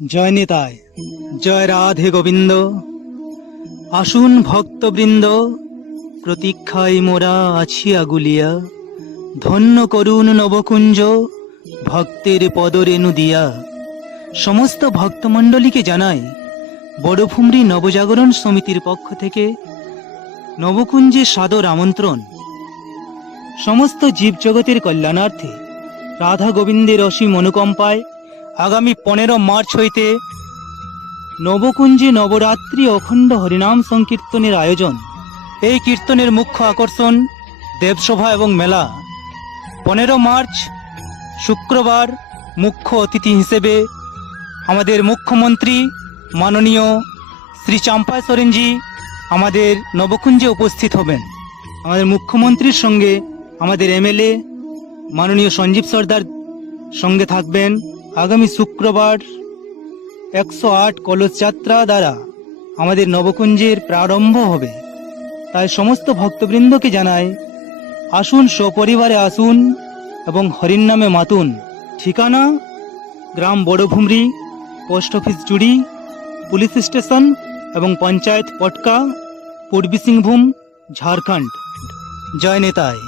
জয় নিতাই, জয় রাধে গোবিন্দ। আসুন ভক্তবৃন্দ, প্রতীক্ষায় মোরা আছি আগুলিয়া। ধন্য করুণ নবকুঞ্জ, ভক্তের পদরেণু দিয়া। সমস্ত ভক্তমণ্ডলীকে জানাই বড়ভুমরি নবজাগরণ সমিতির পক্ষ থেকে নবকুঞ্জে সাদর আমন্ত্রণ। সমস্ত জীবজগতের কল্যাণার্থে রাধা গোবিন্দের অসীম অনুকম্পায় আগামী 15 মার্চ হইতে নবকুঞ্জে নবরাত্রি অখণ্ড হরিনাম সংকীর্তনের আয়োজন। এই কীর্তনের মুখ্য আকর্ষণ দেবসভা এবং মেলা। 15 মার্চ শুক্রবার মুখ্য অতিথি হিসেবে আমাদের মুখ্যমন্ত্রী মাননীয় শ্রী চাম্পাই সোরেনজি আমাদের নবকুঞ্জে উপস্থিত হবেন। আমাদের মুখ্যমন্ত্রীর সঙ্গে আমাদের এমএলএ মাননীয় সঞ্জীব সর্দার সঙ্গে থাকবেন। আগামী শুক্রবার 108 কলস যাত্রা দ্বারা আমাদের নবকুঞ্জের প্রারম্ভ হবে। তাই সমস্ত ভক্তবৃন্দকে জানাই, আসুন, সপরিবারে আসুন এবং হরির নামে মাতুন। ঠিকানা গ্রাম বড়ভুমরি, পোস্ট অফিস জুড়ি, পুলিশ স্টেশন এবং পঞ্চায়েত পটকা, পূর্বী সিংভূম, ঝাড়খণ্ড। জয় নেতাই।